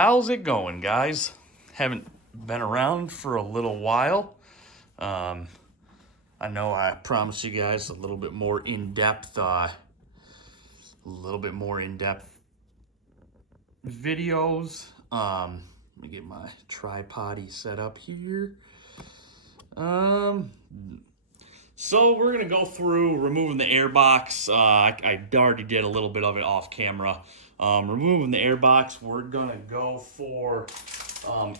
How's it going, guys? Haven't been around for a little while. I know I promised you guys a little bit more in-depth, videos. Let me get my tripod set up here. So we're gonna go through removing the airbox. I already did a little bit of it off camera. Removing the airbox, we're gonna go for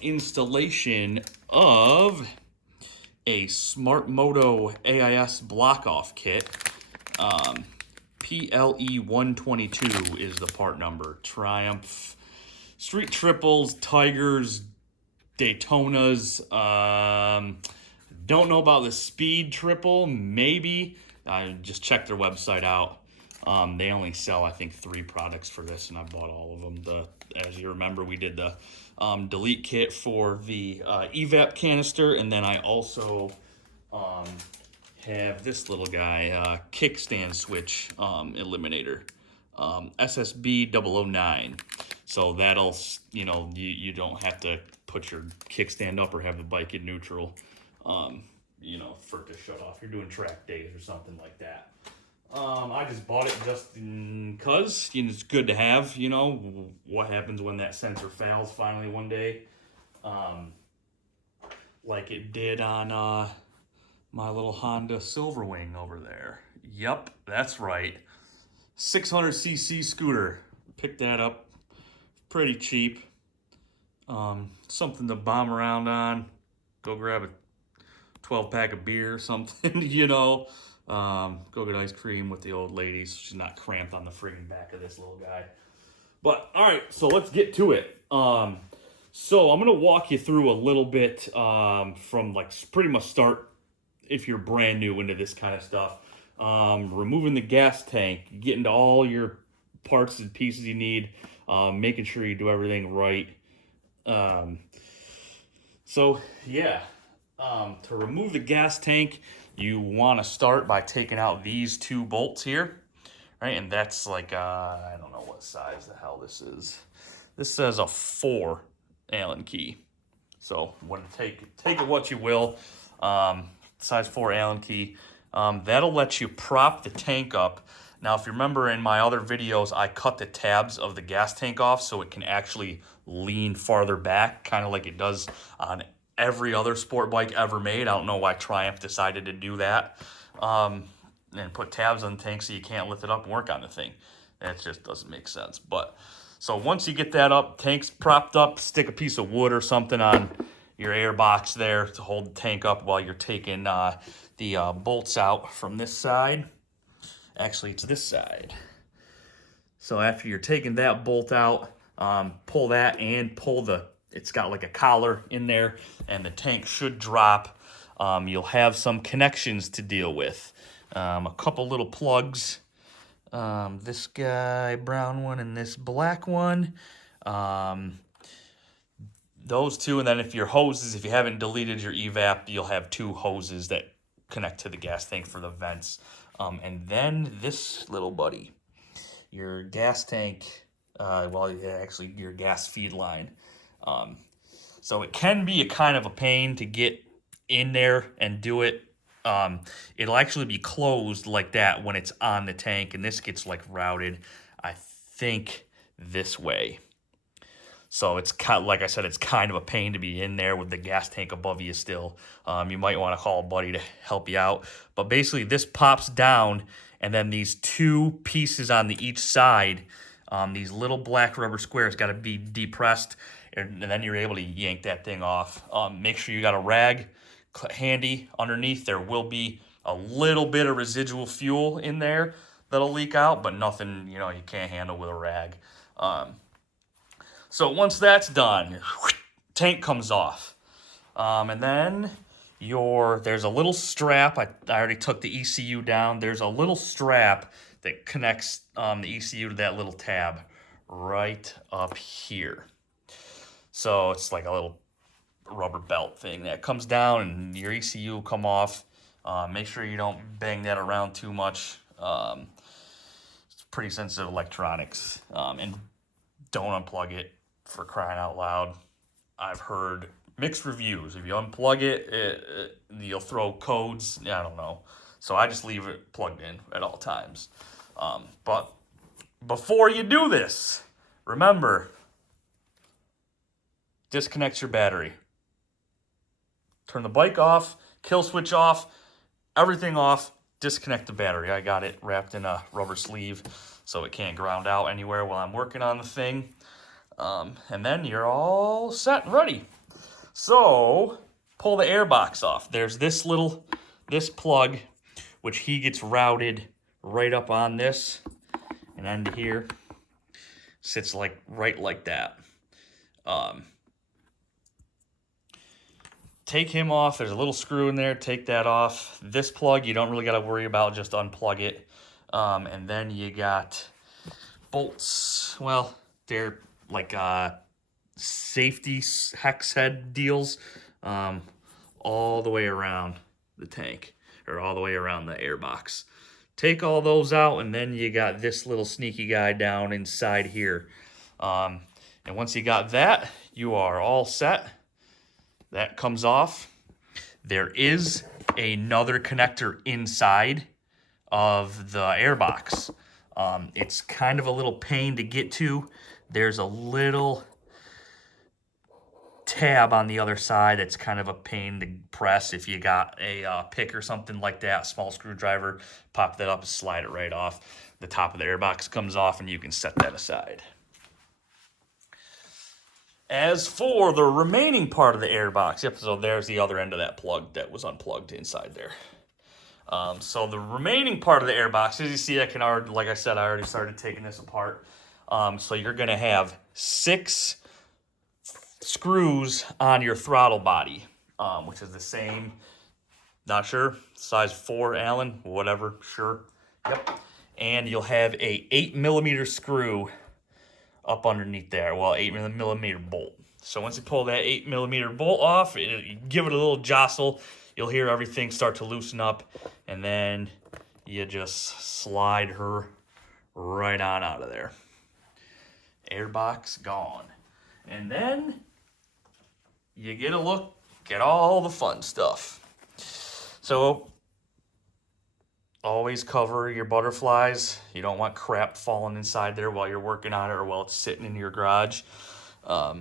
installation of a Smartmoto AIS block-off kit. PLE 122 is the part number. Triumph, Street Triples, Tigers, Daytonas. Don't know about the Speed Triple. Maybe. I just checked their website out. They only sell, I think, 3 products for this, and I bought all of them. As you remember, we did the delete kit for the evap canister, and then I also have this little guy, kickstand switch eliminator, SSB 009. So that'll, you don't have to put your kickstand up or have the bike in neutral, for it to shut off. You're doing track days or something like that. I just bought it just because, it's good to have, what happens when that sensor fails finally one day. Like it did on my little Honda Silverwing over there. Yep, that's right. 600cc scooter. Picked that up pretty cheap. Something to bomb around on. Go grab a 12-pack of beer or something, Go get ice cream with the old lady so she's not cramped on the friggin' back of this little guy. But, all right, so let's get to it. So I'm going to walk you through a little bit from, pretty much start if you're brand new into this kind of stuff. Removing the gas tank, getting to all your parts and pieces you need, making sure you do everything right. To remove the gas tank, you want to start by taking out these 2 bolts here, right? And that's I don't know what size the hell this is. This says a 4 Allen key. So take it what you will. Size 4 Allen key. That'll let you prop the tank up. Now, if you remember in my other videos, I cut the tabs of the gas tank off so it can actually lean farther back, kind of like it does on every other sport bike ever made. I don't know why Triumph decided to do that. And put tabs on the tank so you can't lift it up and work on the thing. That just doesn't make sense. But so once you get that up, tank's propped up, stick a piece of wood or something on your air box there to hold the tank up while you're taking the bolts out from this side. Actually, it's this side. So after you're taking that bolt out, pull that and it's got like a collar in there, and the tank should drop. You'll have some connections to deal with. A couple little plugs. This guy, brown one, and this black one. Those 2, and then if you haven't deleted your evap, you'll have 2 hoses that connect to the gas tank for the vents. And then this little buddy, your gas tank, your gas feed line. So it can be a kind of a pain to get in there and do it. It'll actually be closed like that when it's on the tank, and this gets routed, I think, this way. So it's like I said, it's kind of a pain to be in there with the gas tank above you still. You might want to call a buddy to help you out. But basically, this pops down, and then these 2 pieces on each side, these little black rubber squares, got to be depressed, and then you're able to yank that thing off. Make sure you got a rag handy underneath. There will be a little bit of residual fuel in there that'll leak out, but nothing you can't handle with a rag. So once that's done, tank comes off. And then there's a little strap. I already took the ECU down. There's a little strap that connects the ECU to that little tab right up here. So it's like a little rubber belt thing that comes down, and your ECU will come off. Make sure you don't bang that around too much. It's pretty sensitive electronics. And don't unplug it. for crying out loud. I've heard mixed reviews. If you unplug it, you'll throw codes. I don't know. So I just leave it plugged in at all times. But before you do this, remember, disconnect your battery. Turn the bike off, kill switch off, everything off, disconnect the battery. I got it wrapped in a rubber sleeve so it can't ground out anywhere while I'm working on the thing. And then you're all set and ready. So pull the airbox off. There's this plug, which he gets routed right up on this, and end here sits right like that. Take him off. There's a little screw in there. Take that off. This plug you don't really got to worry about. Just unplug it. And then you got bolts. Well, they're like safety hex head deals all the way around the tank, or all the way around the airbox. Take all those out, and then you got this little sneaky guy down inside here. And once you got that, you are all set. That comes off. There is another connector inside of the airbox. It's kind of a little pain to get to. There's a little tab on the other side that's kind of a pain to press. If you got a pick or something like that, small screwdriver, pop that up and slide it right off. The top of the airbox comes off and you can set that aside. As for the remaining part of the airbox, yep, so there's the other end of that plug that was unplugged inside there. So the remaining part of the airbox, as you see, I can already, like I said, I already started taking this apart. So you're going to have 6 screws on your throttle body, which is the same, not sure, size 4 Allen, whatever, sure, yep. And you'll have a 8mm screw up underneath there, well, 8mm bolt. So once you pull that 8mm bolt off, you give it a little jostle, you'll hear everything start to loosen up, and then you just slide her right on out of there. Airbox gone. And then you get a look at all the fun stuff. So always cover your butterflies. You don't want crap falling inside there while you're working on it or while it's sitting in your garage. Yeah,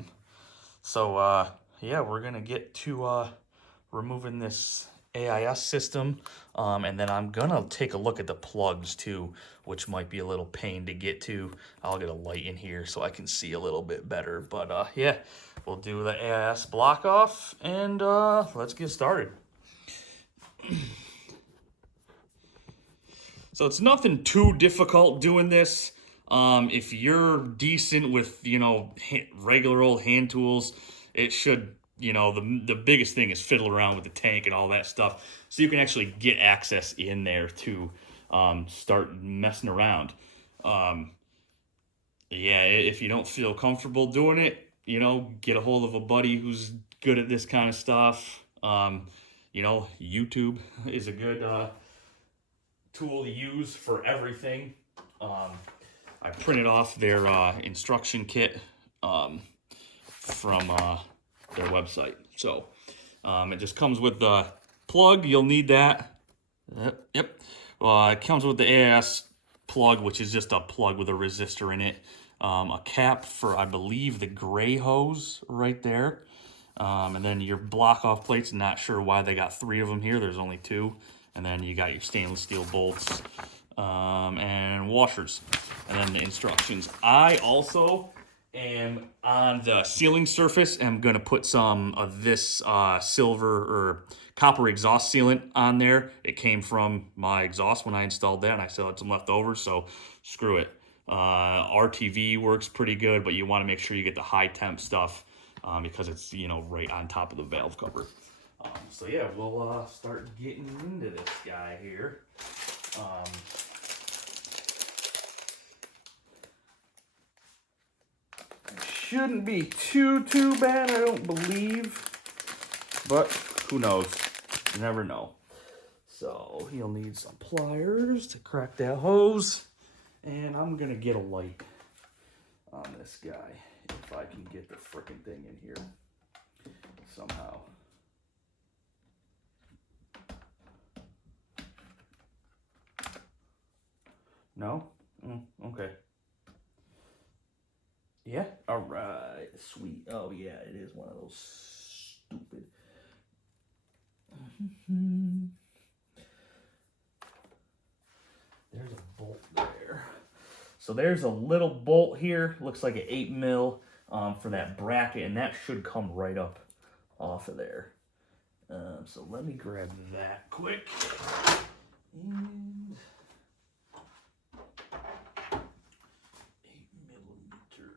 we're going to get to removing this AIS system. And then I'm going to take a look at the plugs too, which might be a little pain to get to. I'll get a light in here so I can see a little bit better. But yeah, we'll do the AIS block off and let's get started. So it's nothing too difficult doing this. If you're decent with, regular old hand tools, it should, the biggest thing is fiddle around with the tank and all that stuff. So you can actually get access in there to start messing around. Yeah, if you don't feel comfortable doing it, get a hold of a buddy who's good at this kind of stuff. YouTube is a good tool to use for everything. I printed off their instruction kit from their website. So it just comes with the plug. You'll need that. Yep. It comes with the AIS plug, which is just a plug with a resistor in it. A cap for, I believe, the gray hose right there. And then your block off plates. Not sure why they got 3 of them here. There's only 2. And then you got your stainless steel bolts and washers. And then the instructions. I also am on the sealing surface. I'm going to put some of this silver or copper exhaust sealant on there. It came from my exhaust when I installed that, and I still had some left over, so screw it. RTV works pretty good, but you want to make sure you get the high temp stuff because it's, right on top of the valve cover. So yeah, we'll start getting into this guy here. It shouldn't be too bad, I don't believe, but who knows? You never know. So you'll need some pliers to crack that hose, and I'm gonna get a light on this guy. if I can get the frickin' thing in here somehow. No? Okay. Yeah? Alright, sweet. Oh yeah, it is one of those stupid. There's a bolt there. So there's a little bolt here, looks like an 8 mil for that bracket, and that should come right up off of there. So let me grab that quick. And 8 millimeter.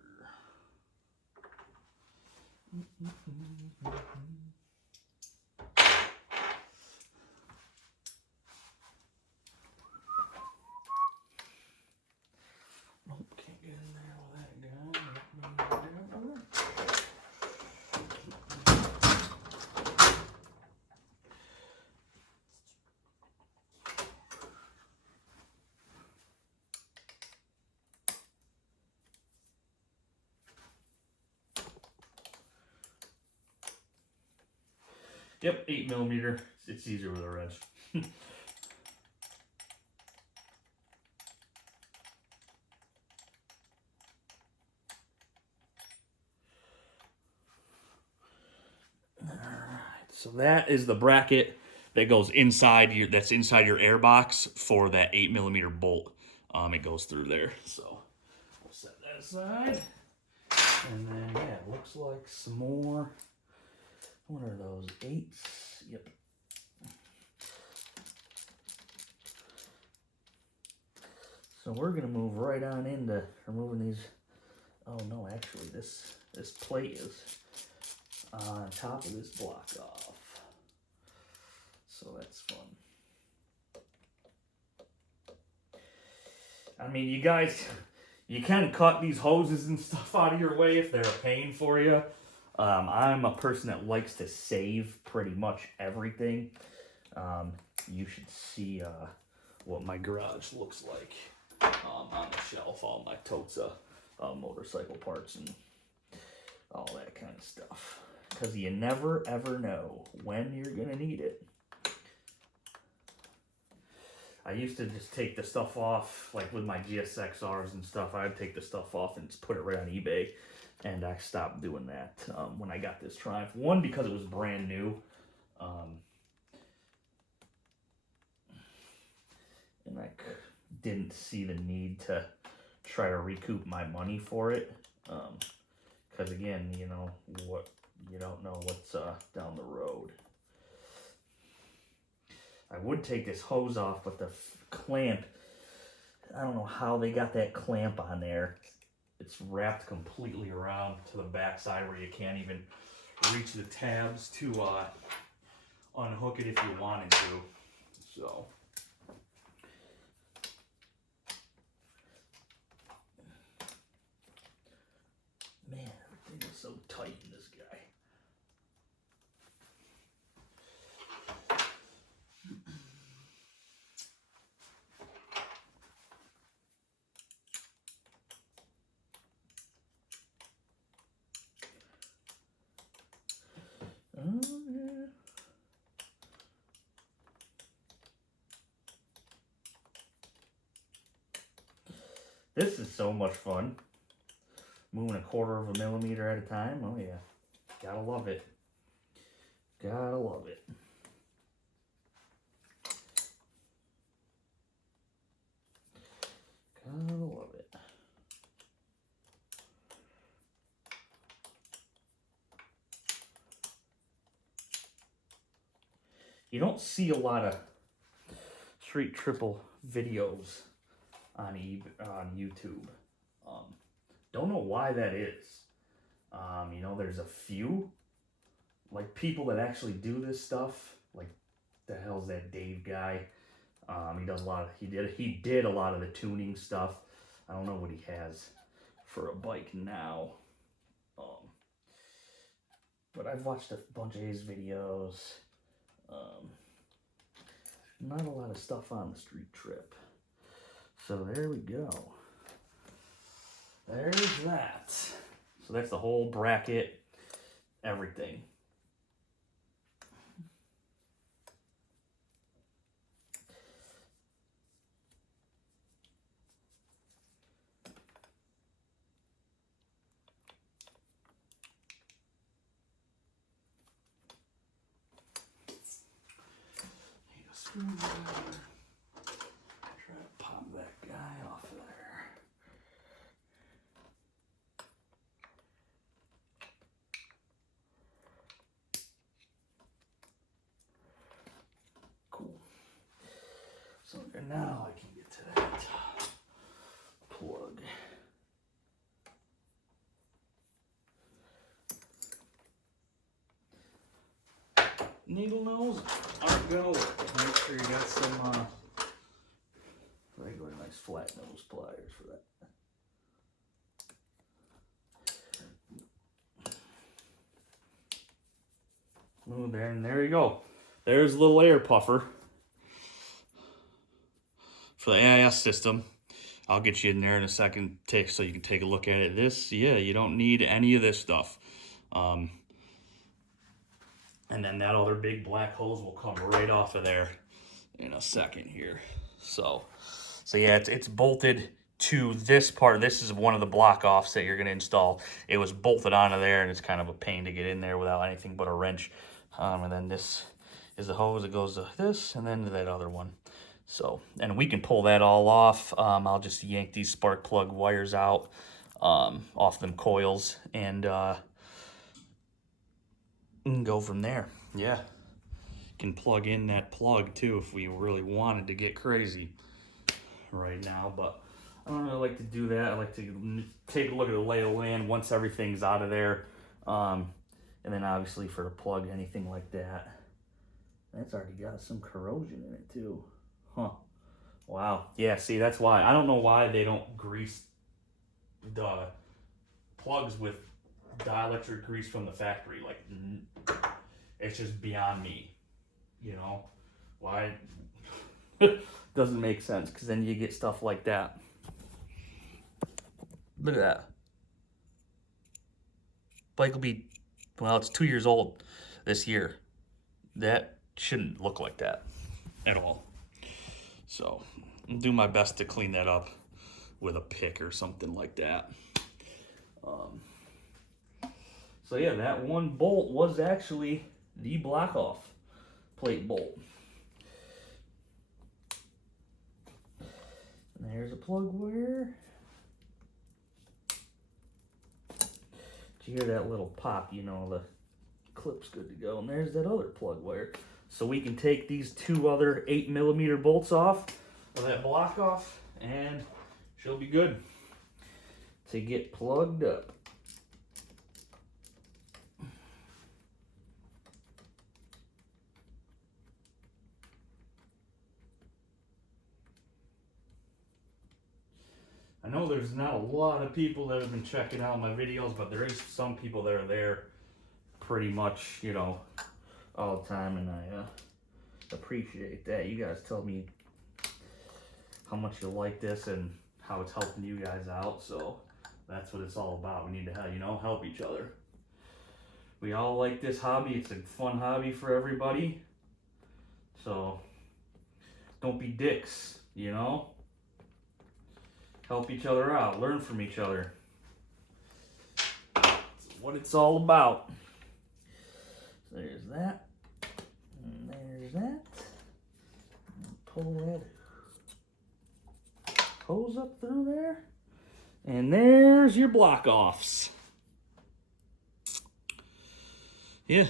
Nope, can't get in there with that guy. Yep, 8 millimeter. It's easier with a wrench. So that is the bracket that goes inside your, that's inside your airbox for that 8 millimeter bolt. It goes through there. So we'll set that aside. And then yeah, it looks like some more. What are those? 8s? Yep. So we're gonna move right on into removing these. Oh no, actually this plate is on top of this block off. So that's fun. I mean, you guys, you can cut these hoses and stuff out of your way if they're a pain for you. I'm a person that likes to save pretty much everything. You should see what my garage looks like on the shelf, all my totes of motorcycle parts and all that kind of stuff. Because you never ever know when you're gonna need it. I used to just take the stuff off, like with my GSXRs and stuff, I'd take the stuff off and just put it right on eBay. And I stopped doing that when I got this Triumph. One, because it was brand new. And I didn't see the need to try to recoup my money for it. Because again, you know, you don't know what's down the road. I would take this hose off, but the clamp, I don't know how they got that clamp on there. It's wrapped completely around to the back side where you can't even reach the tabs to unhook it if you wanted to. So, man, everything is so tight in this guy. Yeah. This is so much fun. Moving 1/4 of a millimeter at a time. Oh yeah. Gotta love it. Gotta love it. Gotta love it. You don't see a lot of street triple videos on YouTube. Don't know why that is. You know, there's a few like people that actually do this stuff. Like, the hell's that Dave guy? He does a lot of, he did a lot of the tuning stuff. I don't know what he has for a bike now. But I've watched a bunch of his videos. Not a lot of stuff on the street trip. So there we go. There's that. So that's the whole bracket, everything. Screwdriver. Try to pop that guy off of there. Cool. So now I can get to that plug. Needle nose aren't gonna work. Make sure you got some regular nice flat nose pliers for that. Move there, and there you go. There's a little air puffer for the AIS system. I'll get you in there in a second so you can take a look at it. This, yeah, you don't need any of this stuff. And then that other big black hose will come right off of there in a second here. So yeah, it's bolted to this part. This is one of the block offs that you're gonna install. It was bolted onto there, and it's kind of a pain to get in there without anything but a wrench. And then this is the hose that goes to this, and then to that other one. So, and we can pull that all off. I'll just yank these spark plug wires out off them coils, and go from there. Yeah, can plug in that plug too if we really wanted to get crazy right now, but I don't really like to do that. I like to take a look at the lay of the land once everything's out of there, and then obviously for the plug, anything like that, that's already got some corrosion in it too. Huh. Wow. Yeah, see, that's why I don't know why they don't grease the plugs with dielectric grease from the factory. Like, it's just beyond me, you know why. Doesn't make sense, because then you get stuff like that. Look at that. Bike will be, well, it's 2 years old this year. That shouldn't look like that at all. So I'll do my best to clean that up with a pick or something like that. So yeah, that one bolt was actually the block off plate bolt. And there's a plug wire. Did you hear that little pop? You know, the clip's good to go. And there's that other plug wire. So we can take these two other 8mm bolts off of that block off, and she'll be good to get plugged up. I know there's not a lot of people that have been checking out my videos, but there is some people that are there pretty much, you know, all the time, and I appreciate that. You guys tell me how much you like this and how it's helping you guys out, so that's what it's all about. We need to, you know, help each other. We all like this hobby. It's a fun hobby for everybody, so don't be dicks, you know? Help each other out, learn from each other. That's what it's all about. So there's that, and there's that. And pull that hose up through there, and there's your block offs. Yeah,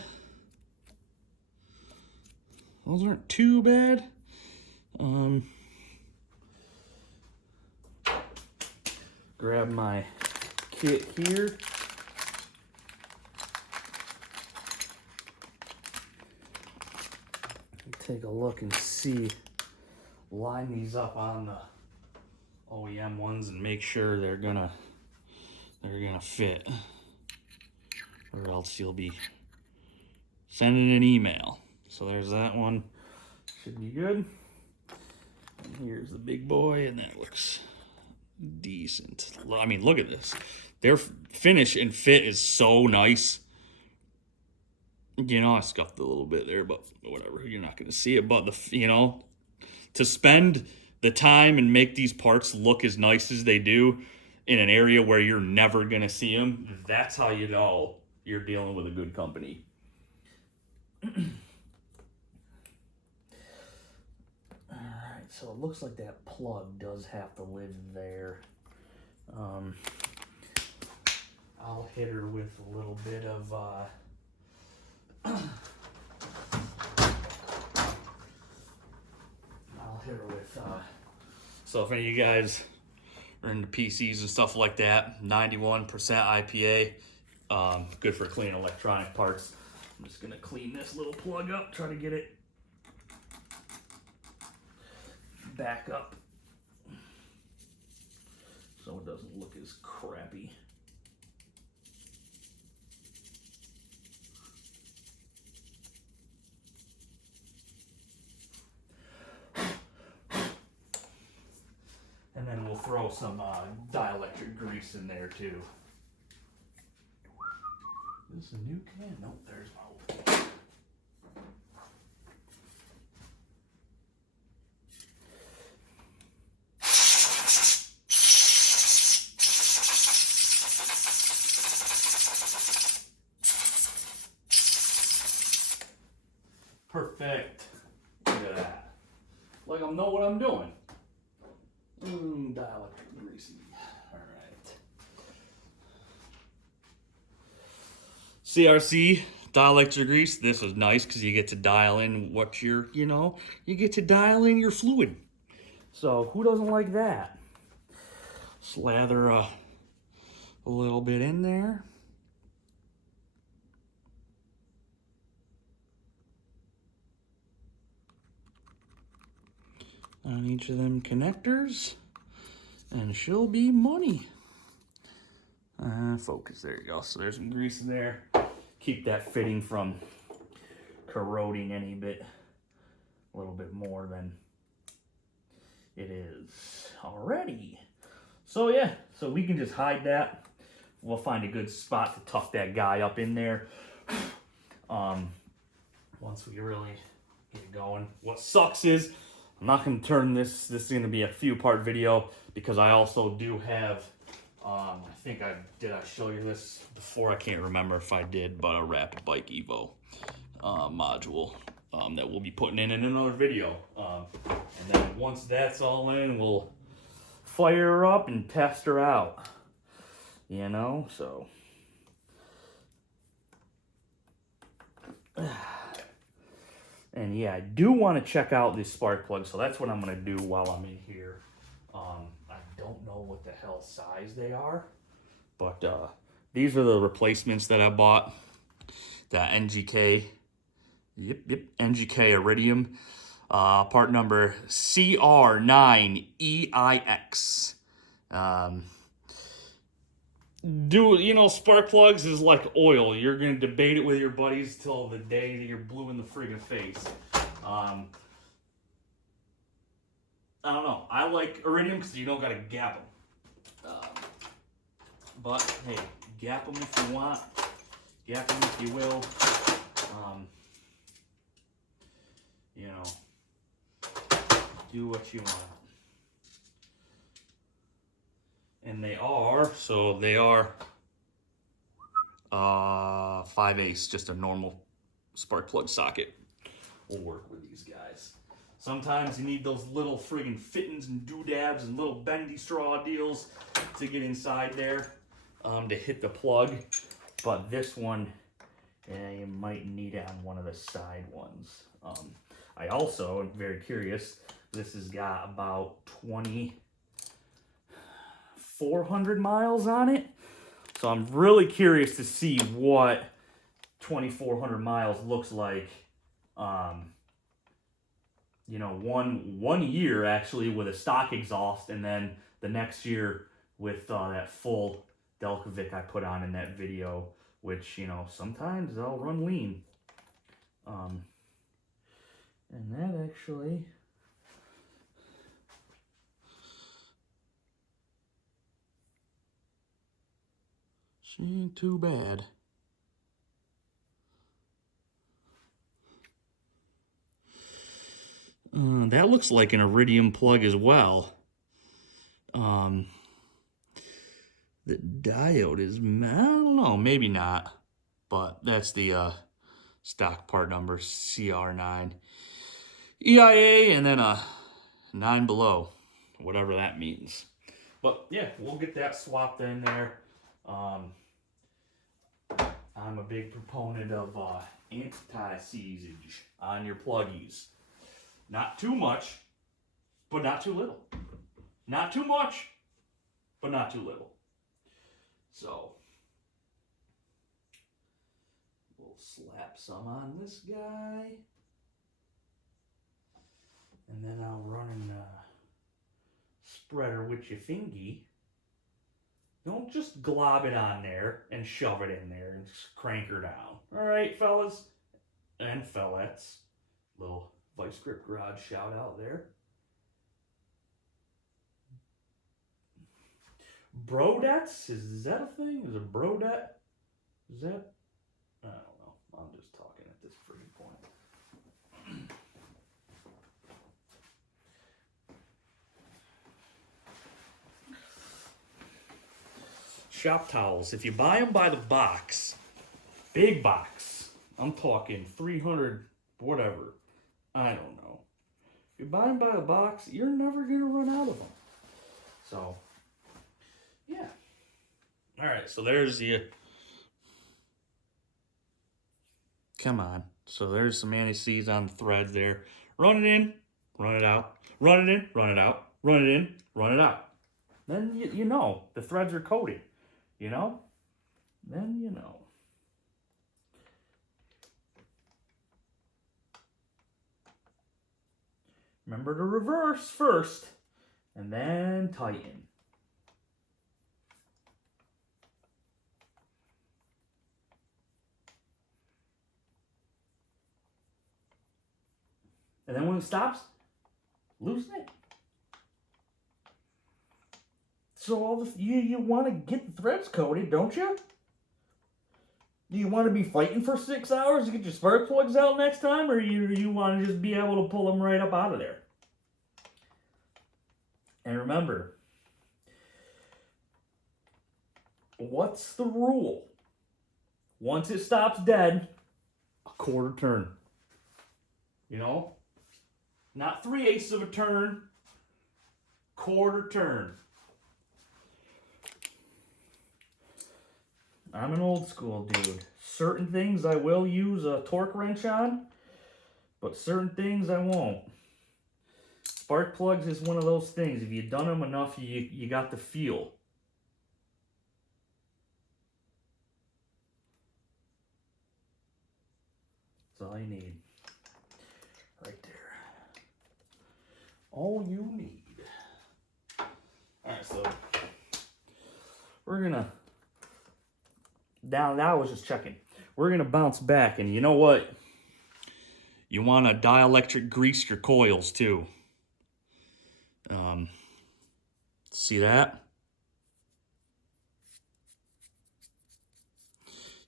those aren't too bad. Grab my kit here. Take a look and see, line these up on the OEM ones and make sure they're gonna fit, or else you'll be sending an email. So there's that one, should be good. And here's the big boy, and that looks decent. I mean, look at this. Their finish and fit is so nice. You know, I scuffed a little bit there, but whatever. You're not going to see it. But, to spend the time and make these parts look as nice as they do in an area where you're never going to see them, that's how you know you're dealing with a good company. Alright, so it looks like that plug does have to live there. I'll hit her with a little bit of so if any of you guys are into PCs and stuff like that, 91% IPA, good for cleaning electronic parts. I'm just gonna clean this little plug up, try to get it back up so it doesn't look as crappy. And then we'll throw some dielectric grease in there too. Is this a new can? Nope, there's my old can. Perfect. Look at that. Like I know what I'm doing. Dielectric greasy. Alright. CRC, dielectric grease. This is nice because you get to dial in what you're, you get to dial in your fluid. So who doesn't like that? Slather a little bit in there. On each of them connectors, and she'll be money. Focus, there you go. So there's some grease in there. Keep that fitting from corroding any bit, a little bit more than it is already. So yeah, so we can just hide that. We'll find a good spot to tuck that guy up in there. Once we really get going. What sucks is, I'm not going to turn this is going to be a few part video because I also do have, I think did I show you this before? I can't remember if I did, but a Rapid Bike Evo module that we'll be putting in another video. And then once that's all in, we'll fire her up and test her out, so. And yeah, I do want to check out these spark plugs, so that's what I'm going to do while I'm in here. I don't know what the hell size they are, but these are the replacements that I bought. The NGK, NGK Iridium, part number CR9EIX. Spark plugs is like oil. You're going to debate it with your buddies till the day that you're blue in the friggin' face. I don't know. I like iridium because you don't got to gap them. But, hey, gap them if you want. Gap them if you will. Do what you want. And they are 5/8, just a normal spark plug socket will work with these guys. Sometimes you need those little friggin' fittings and doodads and little bendy straw deals to get inside there to hit the plug. But this one, you might need it on one of the side ones. I also am very curious. This has got about 2,400 miles on it. So I'm really curious to see what 2,400 miles looks like. One year actually with a stock exhaust, and then the next year with that full Delcovic I put on in that video, which sometimes I'll run lean. And that actually She ain't too bad. That looks like an iridium plug as well. The diode is, I don't know, maybe not. But that's the stock part number, CR9. EIA, and then a 9 below, whatever that means. But yeah, we'll get that swapped in there. I'm a big proponent of anti-seizage on your pluggies. Not too much, but not too little. Not too much, but not too little. So we'll slap some on this guy. And then I'll run a spreader with your fingy. Don't just glob it on there and shove it in there and just crank her down. All right, fellas and fellettes. Little Vice Grip Garage shout out there. Brodettes? Is that a thing? Is a brodet? Is that? I don't know. I'm just talking at this freaking point. Shop towels. If you buy them by the box, big box, I'm talking 300, whatever. I don't know. If you buy them by the box, you're never going to run out of them. So, yeah. All right, so there's the... Come on. So there's some anti-seize on the threads there. Run it in, run it out. Run it in, run it out. Run it in, run it out. Then you know the threads are coated. You know? Then you know. Remember to reverse first, and then tighten. And then when it stops, loosen it. So all this, you want to get the threads coated, don't you? Do you want to be fighting for 6 hours to get your spark plugs out next time, or you want to just be able to pull them right up out of there? And remember, what's the rule? Once it stops dead, a quarter turn. You know? Not 3/8 of a turn, quarter turn. I'm an old school dude. Certain things I will use a torque wrench on, but certain things I won't. Spark plugs is one of those things. If you've done them enough, you got the feel. That's all you need. Right there. All you need. Alright, so we're gonna... Now I was just checking. We're going to bounce back, and you know what? You want to dielectric grease your coils, too. See that?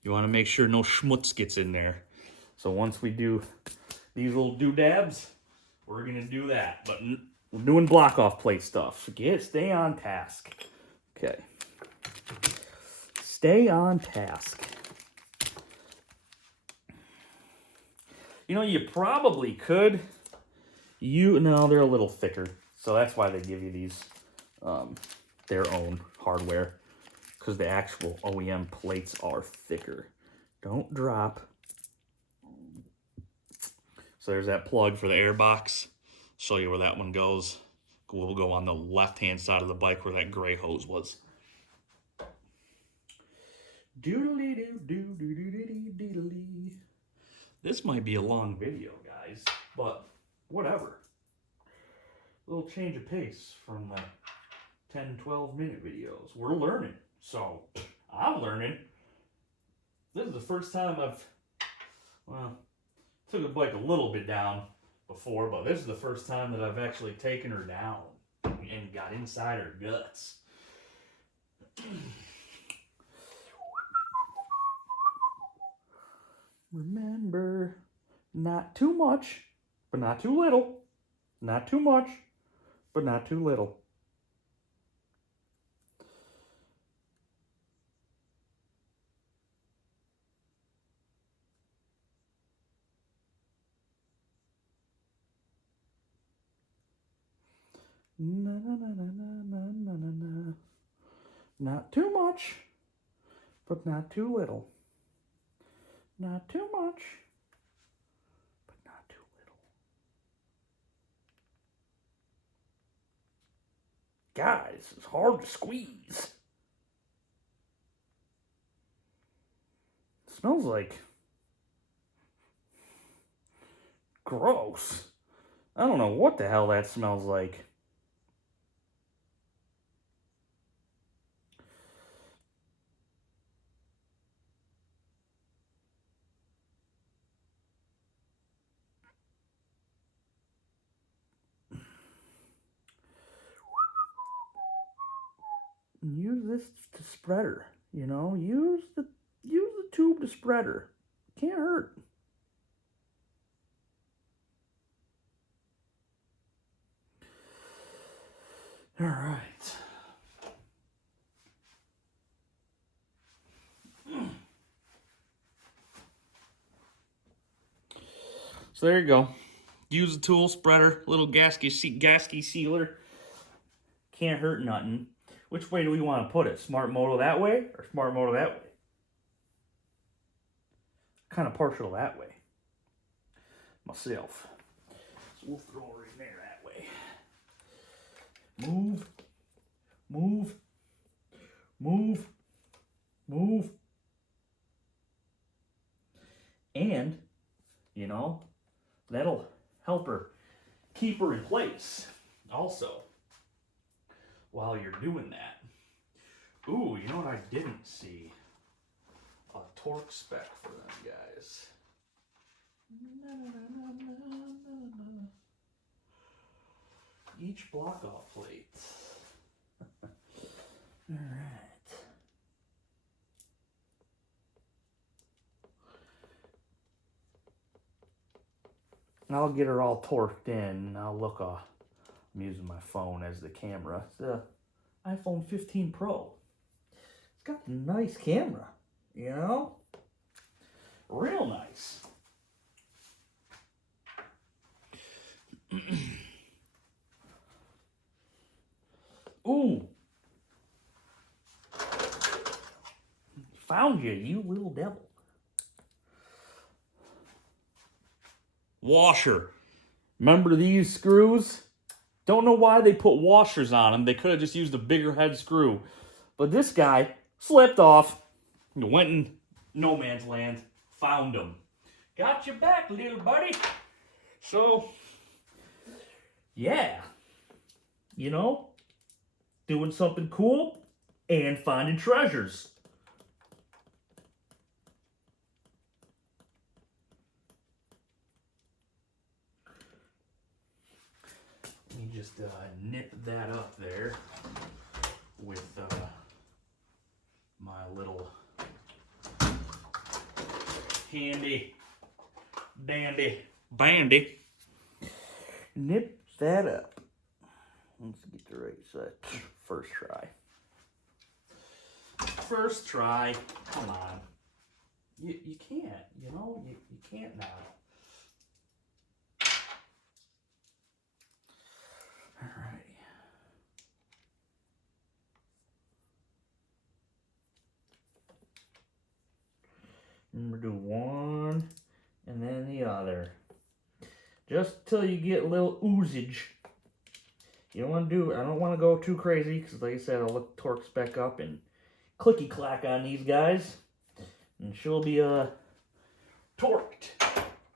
You want to make sure no schmutz gets in there. So once we do these little doodabs, we're going to do that. But we're doing block-off plate stuff. Stay on task. Okay. Stay on task. You know, you probably could. No, they're a little thicker. So that's why they give you these, their own hardware. Because the actual OEM plates are thicker. Don't drop. So there's that plug for the Airbox. Show you where that one goes. We'll go on the left-hand side of the bike where that gray hose was. Doodly-doo-doo-doo-doo-doo-doo-doo. This might be a long video, guys, but whatever. A little change of pace from the 10, 12-minute videos. We're learning, so I'm learning. This is the first time took the bike a little bit down before, but this is the first time that I've actually taken her down and got inside her guts. not too much, but not too little. Not too much, but not too little. Na, na, na, na, na, na, na, na. Not too much, but not too little. Not too much, but not too little. Guys, it's hard to squeeze. It smells like gross. I don't know what the hell that smells like. Use this to spread her, you know? Use the tube to spread her. Can't hurt. All right. So there you go. Use the tool, spreader, little gasket sealer. Can't hurt nothing. Which way do we want to put it? Smartmoto that way or Smartmoto that way? Kind of partial that way. Myself. So we'll throw her in there that way. Move. Move. Move. Move. And, you know, that'll help her keep her in place also while you're doing that. Ooh, you know what I didn't see? A torque spec for them guys. Each block off plate. All right. And I'll get her all torqued in, and I'll look. I'm using my phone as the camera. It's the iPhone 15 Pro. It's got a nice camera, you know? Real nice. Ooh. Found you little devil. Washer. Remember these screws? Don't know why they put washers on them. They could have just used a bigger head screw. But this guy slipped off. Went in no man's land. Found him. Got your back, little buddy. So, yeah. You know, doing something cool and finding treasures. Let me just nip that up there with my little handy dandy bandy. Nip that up. Let's get the right side. First try. First try. Come on. You can't, you know? You can't now. Alrighty. Remember, do one and then the other. Just till you get a little oozage. You don't want to do, I don't want to go too crazy because, like I said, I'll look torque spec up and clicky clack on these guys. And she'll be torqued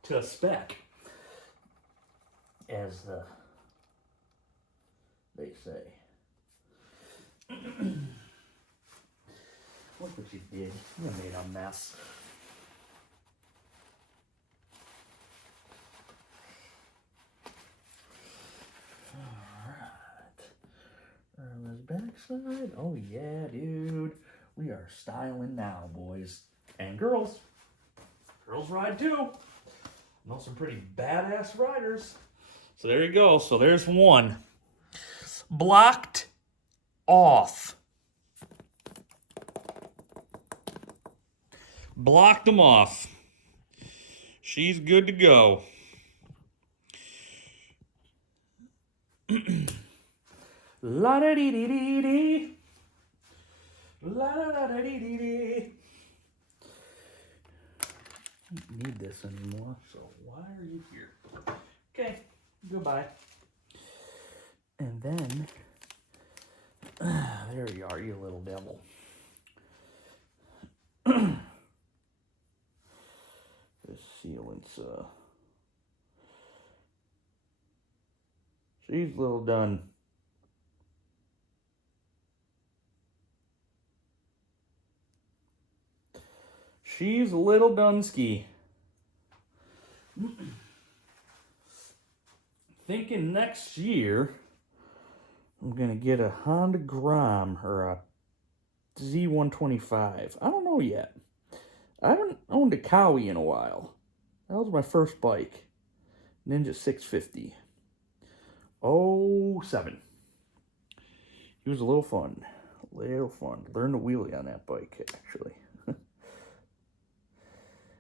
to spec, as they say. Look what you did. You made a mess. Alright. This backside. Oh yeah, dude. We are styling now, boys. And girls. Girls ride too. Know some pretty badass riders. So there you go. So there's one. Blocked off. Blocked them off. She's good to go. La da dee dee dee dee. La da da da dee dee dee. I don't need this anymore, so why are you here? Okay, goodbye. And then, there you are, you little devil. This sealant's, she's a little done. She's a little Dunsky. Thinking next year, I'm going to get a Honda Grom or a Z125. I don't know yet. I haven't owned a Cowie in a while. That was my first bike. Ninja 650. 07. It was a little fun. A little fun. Learned to wheelie on that bike, actually.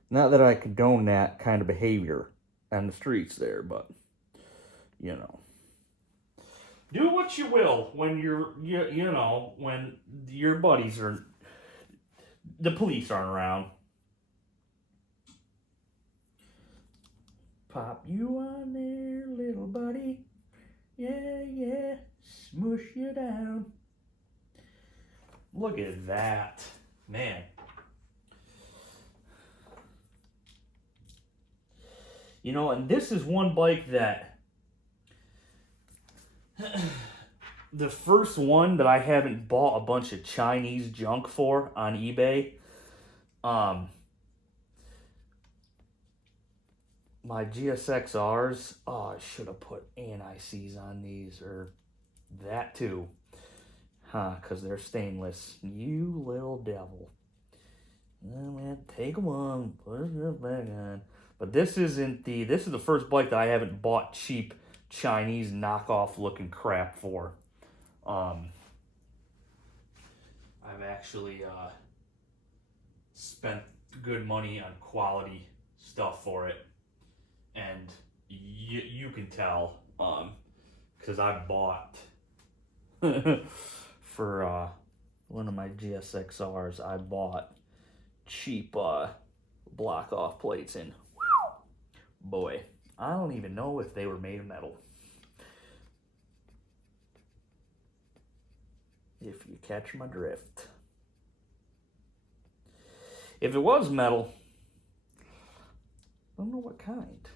Not that I condone that kind of behavior on the streets there, but, you know. Do what you will when you know, when your buddies are, the police aren't around. Pop you on there, little buddy. Yeah, yeah, smush you down. Look at that. Man. You know, and this is one bike that the first one that I haven't bought a bunch of Chinese junk for on eBay. My GSXRs, oh, I should have put AIS on these, or that too. Because they're stainless. You little devil. Oh, man, take them on, put it back on. But this is the first bike that I haven't bought cheap Chinese knockoff looking crap for. I've actually spent good money on quality stuff for it. And you can tell, because I bought, for one of my GSXRs, I bought cheap block off plates, and boy, I don't even know if they were made of metal. If you catch my drift. If it was metal, I don't know what kind.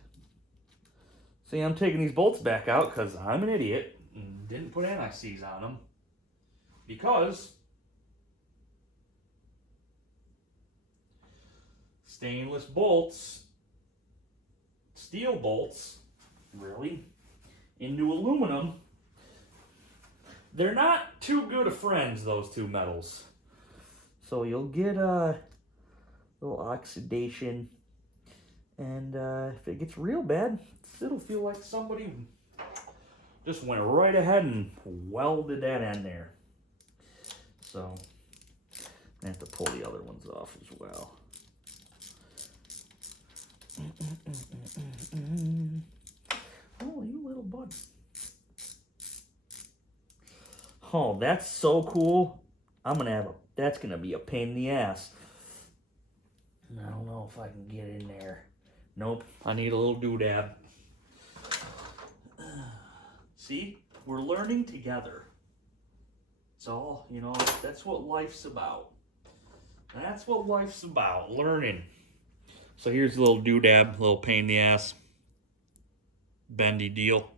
See, I'm taking these bolts back out because I'm an idiot and didn't put AIS on them. Because stainless bolts, steel bolts, really, into aluminum, they're not too good of friends, those two metals. So you'll get a little oxidation, and if it gets real bad, it'll feel like somebody just went right ahead and welded that in there. So I have to pull the other ones off as well. Oh, you little bud. Oh, that's so cool. That's gonna be a pain in the ass. I don't know if I can get in there. Nope, I need a little doodad. See, we're learning together. It's all, you know, that's what life's about. That's what life's about, learning. So here's a little doodad, little pain in the ass. Bendy deal.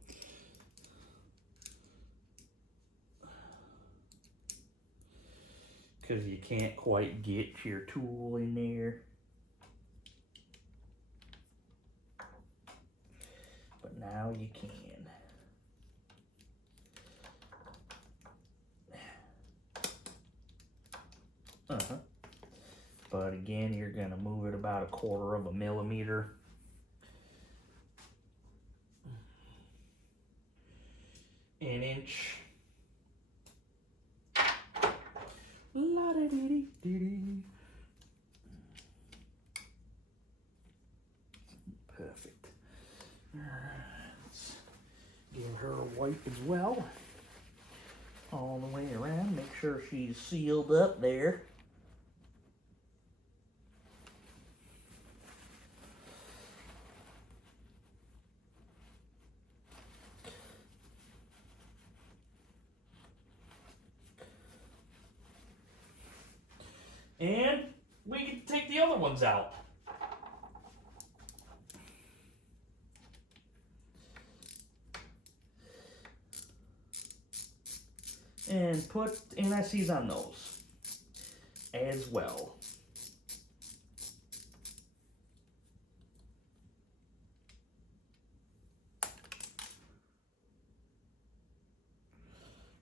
Because you can't quite get your tool in there. But now you can. But again, you're going to move it about 1/4 of a millimeter. inch. La-da-dee-dee-dee-dee. Perfect. All right, let's give her a wipe as well. All the way around, make sure she's sealed up there. And we can take the other ones out. And put NICs on those as well.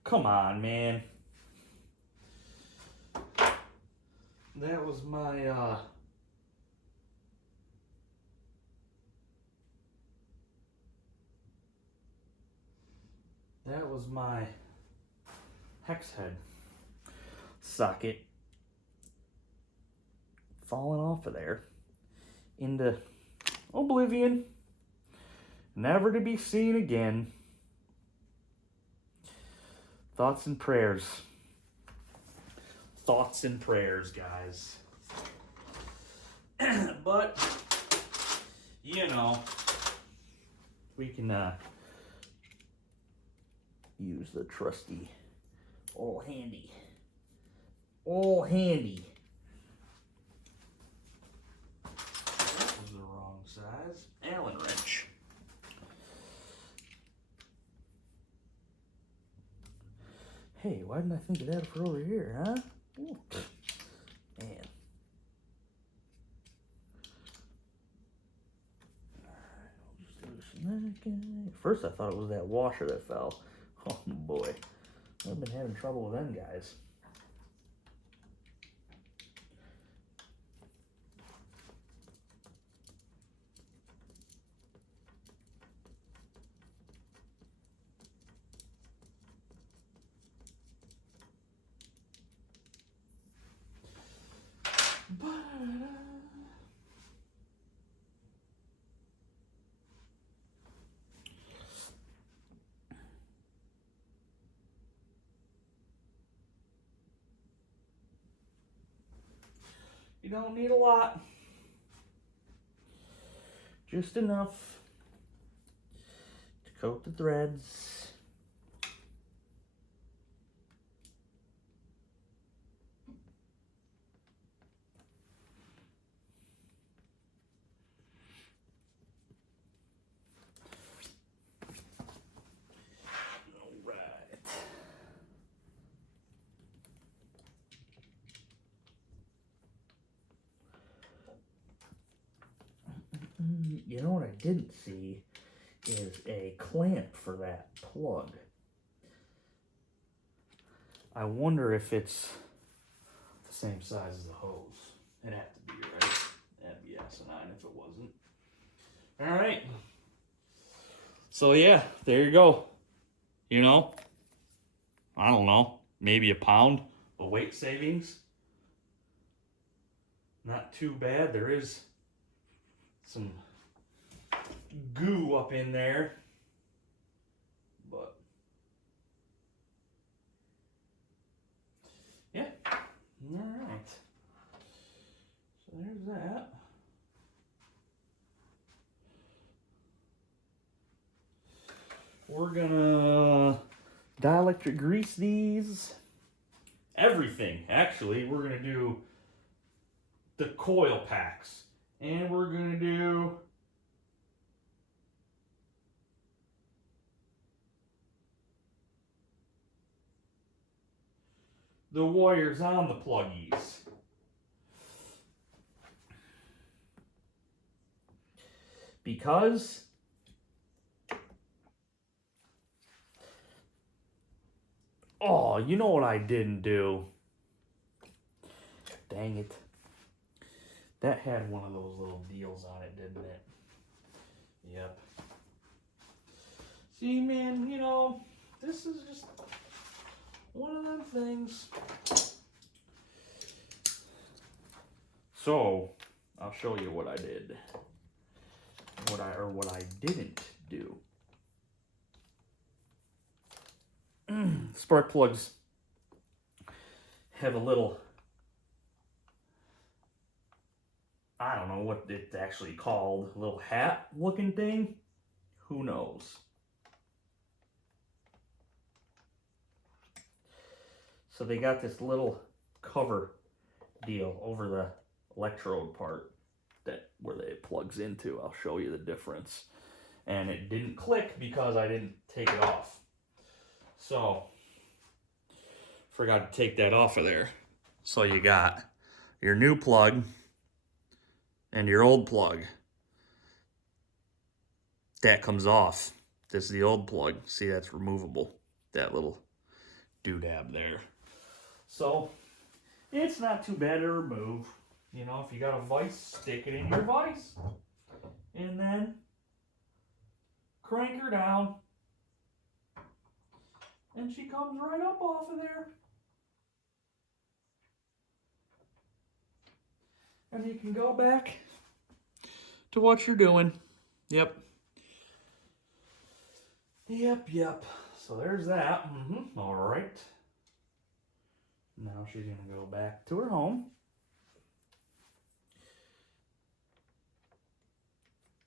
Come on, man. That was my, hex head socket falling off of there into oblivion, never to be seen again. Thoughts and prayers. Thoughts and prayers, guys. But, you know, we can use the trusty old handy. That was the wrong size. Allen wrench. Hey, why didn't I think of that for over here, huh? Ooh. Man. Alright, I'll just loosen that guy. First I thought it was that washer that fell. Oh boy. I've been having trouble with them guys. You don't need a lot. Just enough to coat the threads. You know what I didn't see is a clamp for that plug. I wonder if it's the same size as the hose. It'd have to be, right? That'd be asinine if it wasn't. All right. So yeah, there you go. You know, I don't know, maybe a pound of weight savings. Not too bad. There is some goo up in there, but yeah. All right, so there's that. We're gonna dielectric grease these, everything. Actually, we're gonna do the coil packs, and we're gonna do the wires on the pluggies. Because oh, you know what I didn't do? Dang it. That had one of those little deals on it, didn't it? Yep. See, man, you know, this is just one of them things. So, I'll show you what I did. What I didn't do. Spark plugs have a little, I don't know what it's actually called, a little hat looking thing. Who knows? So they got this little cover deal over the electrode part that where it plugs into. I'll show you the difference. And it didn't click because I didn't take it off. So forgot to take that off of there. So you got your new plug and your old plug. That comes off. This is the old plug. See, that's removable. That little doodad there. So it's not too bad to remove. You know, if you got a vise, stick it in your vise. And then crank her down. And she comes right up off of there. And you can go back to what you're doing. Yep. Yep. So there's that. All right. Now she's going to go back to her home.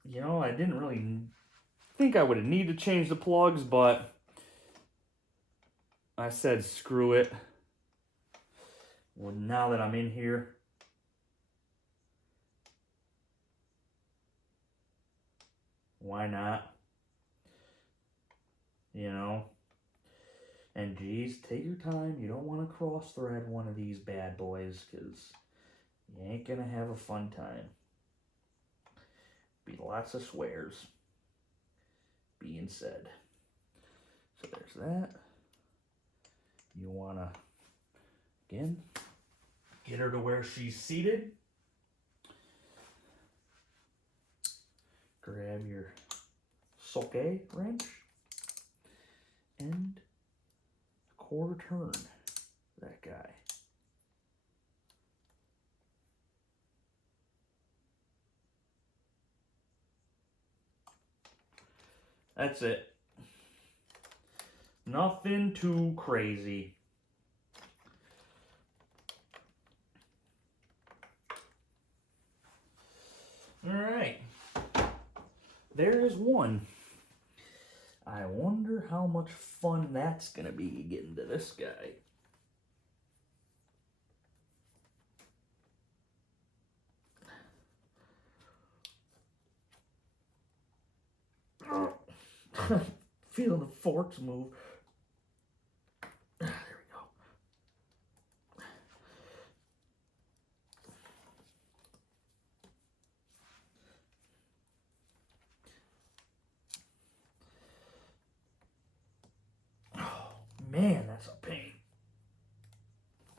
You know, I didn't really think I would need to change the plugs, but I said screw it. Well, now that I'm in here, why not? You know? And geez, take your time. You don't want to cross thread one of these bad boys, because you ain't going to have a fun time. Be lots of swears being said. So there's that. You want to, again, get her to where she's seated. Grab your soke wrench and quarter turn that guy. That's it. Nothing too crazy. All right. There is one. I wonder how much fun that's going to be getting to this guy. Feeling the forks move. There we go. Oh, man, that's a pain.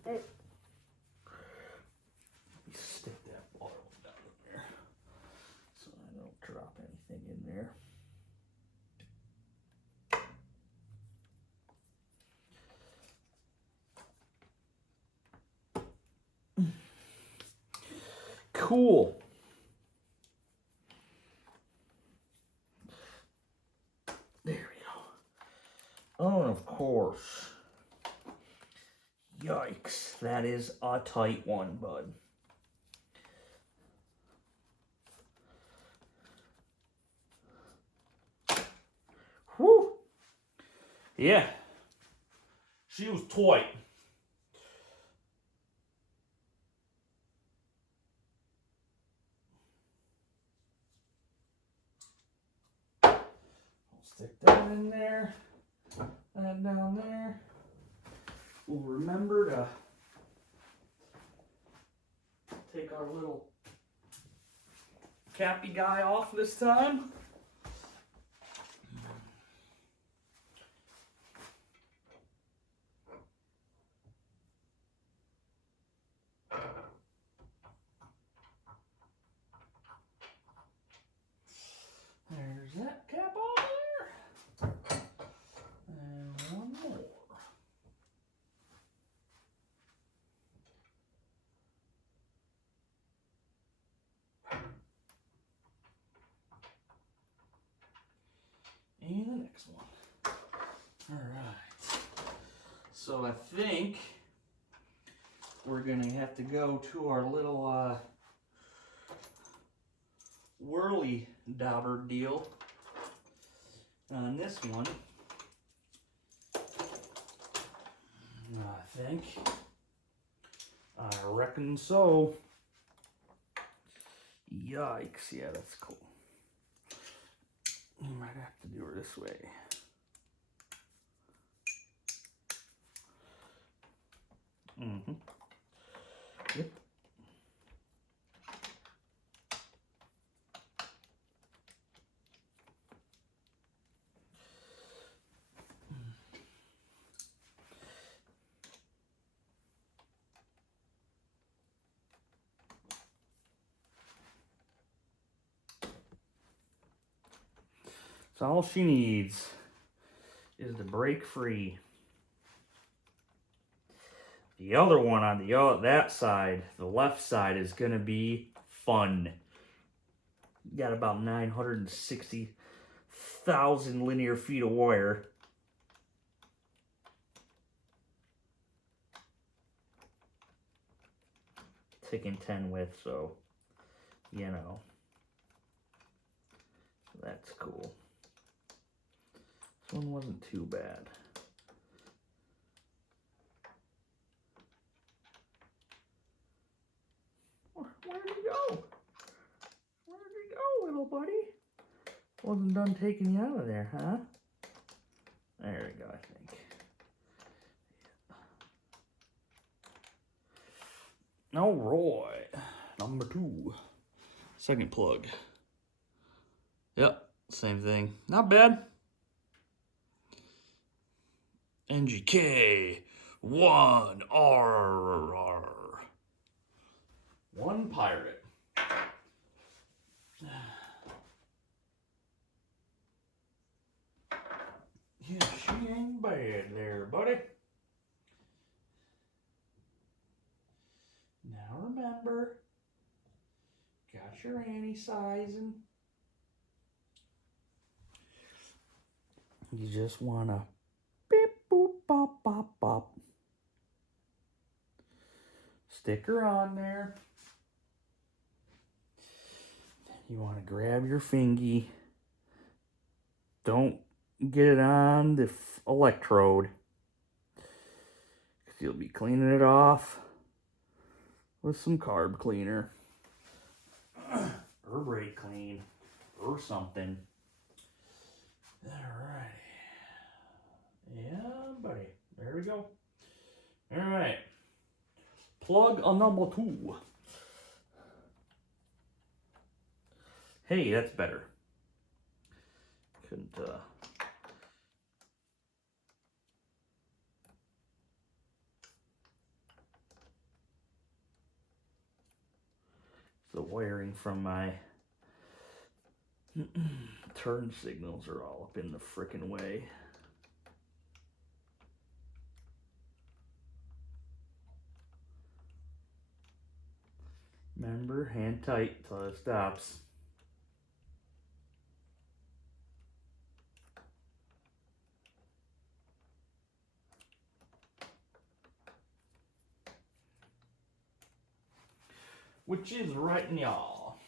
Let me stick that bottle down in there so I don't drop anything in there. Cool. There we go. Oh, and of course. Yikes. That is a tight one, bud. Whew. Yeah. She was tight. Stick that in there, that down there. We'll remember to take our little cappy guy off this time. There's that cap on there. And So I think we're gonna have to go to our little whirly dauber deal on this one. I think. I reckon so. Yikes, yeah, that's cool. You might have to do her this way. Mm-hmm. Yep. So all she needs is to break free. The other one on that side, the left side, is going to be fun. Got about 960,000 linear feet of wire. Taking 10 width, so, you know, that's cool. This one wasn't too bad. Where did he go? Where did he go, little buddy? Wasn't done taking you out of there, huh? There we go, I think. All right, number 2. Second plug. Yep, same thing. Not bad. NGK 1RR. One pirate. Yeah, she ain't bad there, buddy. Now remember, got your anti-sizing. You just wanna beep, boop, bop, bop, bop. Stick her on there. You wanna grab your fingy. Don't get it on the electrode, because you'll be cleaning it off with some carb cleaner or brake clean or something. Alrighty. Yeah, buddy. There we go. Alright. Plug on number 2. Hey, that's better. Couldn't, the wiring from my turn signals are all up in the frickin' way. Remember, hand tight till it stops. Which is right in y'all.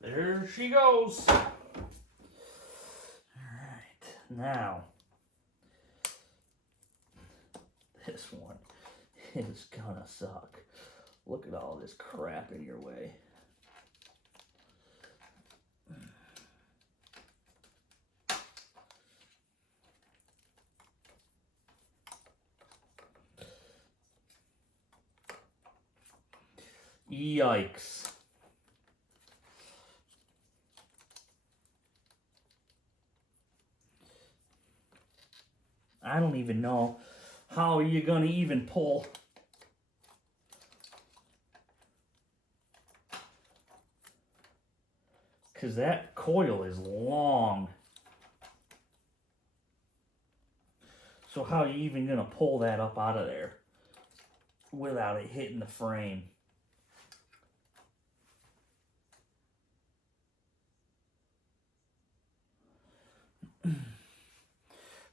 There she goes. All right, now this one is gonna suck. Look at all this crap in your way. Yikes. I don't even know how you're gonna even pull. Because that coil is long. So how are you even gonna pull that up out of there without it hitting the frame?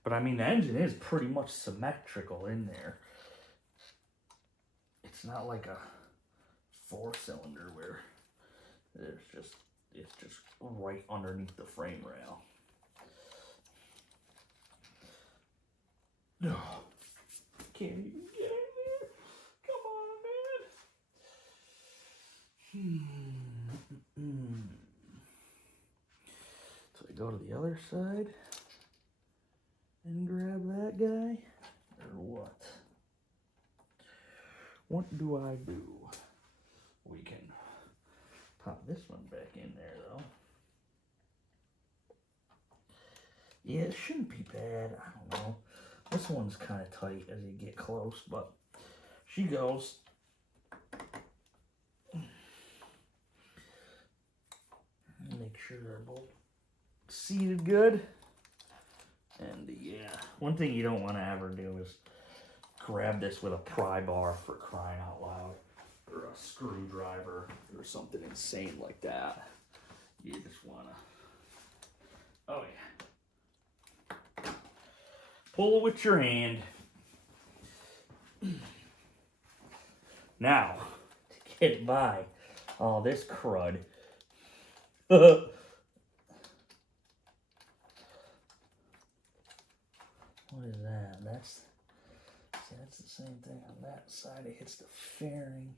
But I mean, the engine is pretty much symmetrical in there. It's not like a 4-cylinder where it's just right underneath the frame rail. Oh, can't even get in there. Come on, man. So I go to the other side and grab that guy, or what? What do I do? We can pop this one back in there, though. Yeah, it shouldn't be bad. I don't know. This one's kind of tight as you get close, but she goes. Make sure they're both seated good. And yeah, one thing you don't want to ever do is grab this with a pry bar, for crying out loud, or a screwdriver or something insane like that. You just want to, oh yeah, pull it with your hand. Now, to get by all this crud, what is that? That's the same thing on that side. It hits the fairing.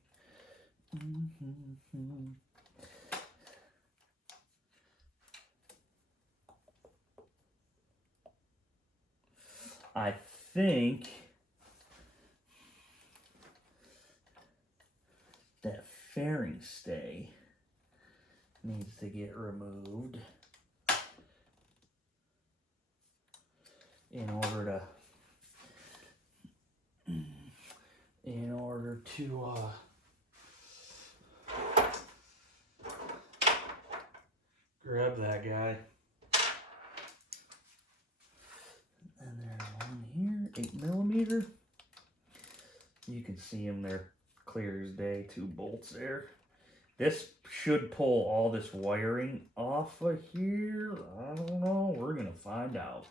I think that fairing stay needs to get removed in order to grab that guy. And there's one here, 8mm. You can see them there clear as day, 2 bolts there. This should pull all this wiring off of here. I don't know, we're gonna find out.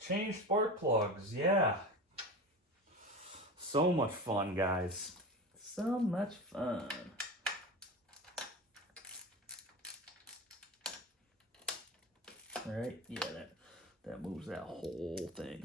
Change spark plugs, yeah. So much fun, guys. So much fun. All right, yeah, that moves that whole thing.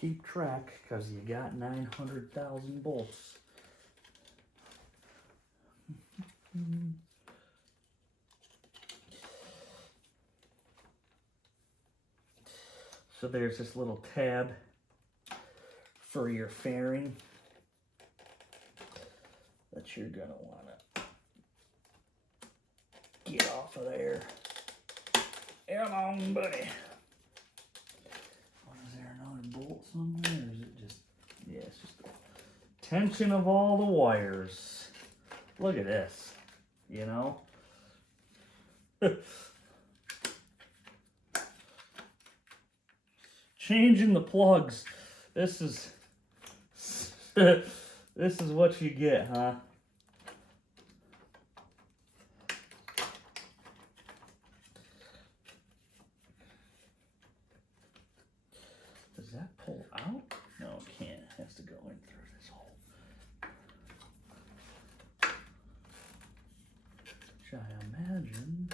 Keep track, because you got 900,000 bolts. So there's this little tab for your fairing that you're gonna wanna get off of there. Come on, buddy. Is there another bolt somewhere, or is it just, yeah, it's just the tension of all the wires. Look at this, you know? Changing the plugs. This is this is what you get, huh? Does that pull out? No, it can't. It has to go in through this hole. Which I imagine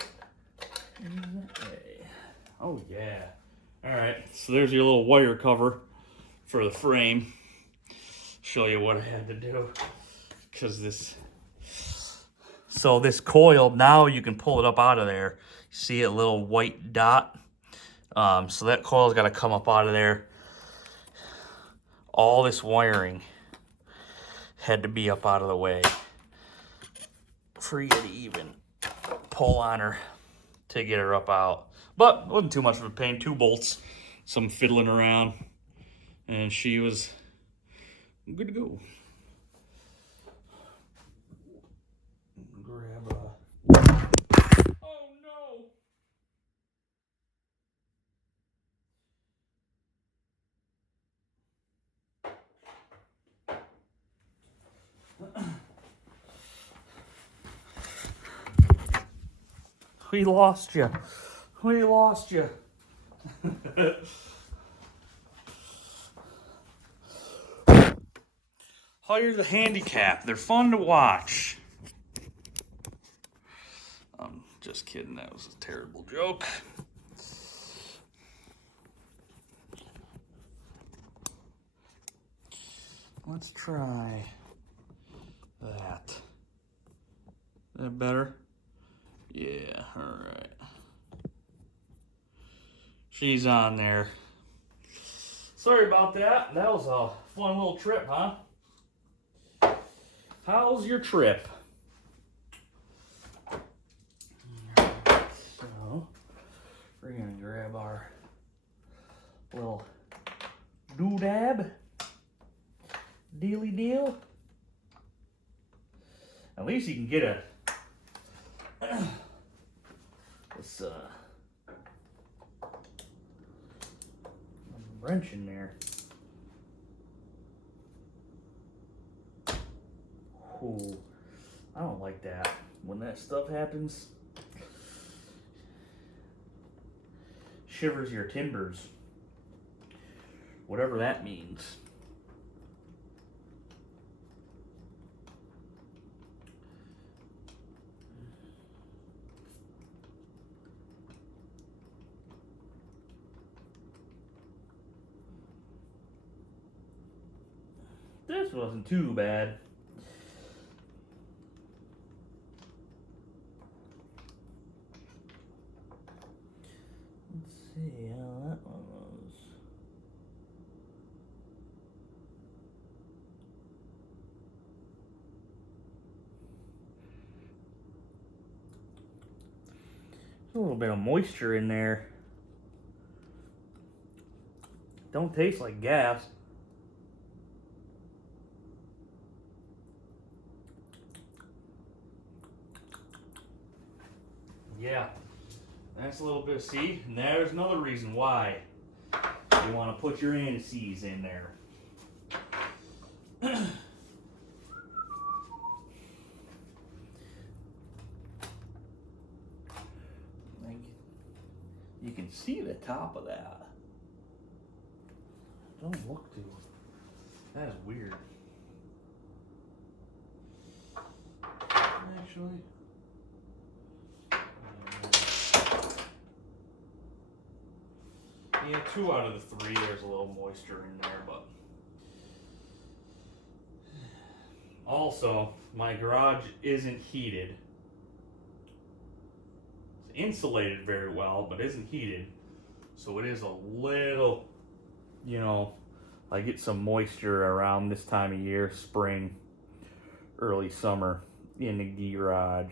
is that way. Oh yeah. Alright, so there's your little wire cover for the frame. Show you what I had to do. Because this coil, now you can pull it up out of there. See a little white dot? So that coil's got to come up out of there. All this wiring had to be up out of the way. for you to even pull on her to get her up out. But it wasn't too much of a pain. 2 bolts, some fiddling around, and she was good to go. Grab a... Oh no! We lost you. We lost you. Hire the handicap. They're fun to watch. I'm just kidding. That was a terrible joke. Let's try that. Is that better? Yeah, all right. She's on there. Sorry about that. That was a fun little trip, huh? How's your trip? So, we're gonna grab our little doodab. Dealy deal. At least you can get a this wrench in there. Ooh, I don't like that. When that stuff happens, shivers your timbers. Whatever that means. This wasn't too bad. Let's see how that one was. There's a little bit of moisture in there. Don't taste like gas. Yeah, that's a little bit, see, and there's another reason why you want to put your anti-seize in there. You can see the top of that. Don't look too. That is weird. Actually. Yeah, 2 out of the 3, there's a little moisture in there, but also my garage isn't heated. It's insulated very well, but isn't heated, so it is a little, you know, I get some moisture around this time of year, spring, early summer, in the garage.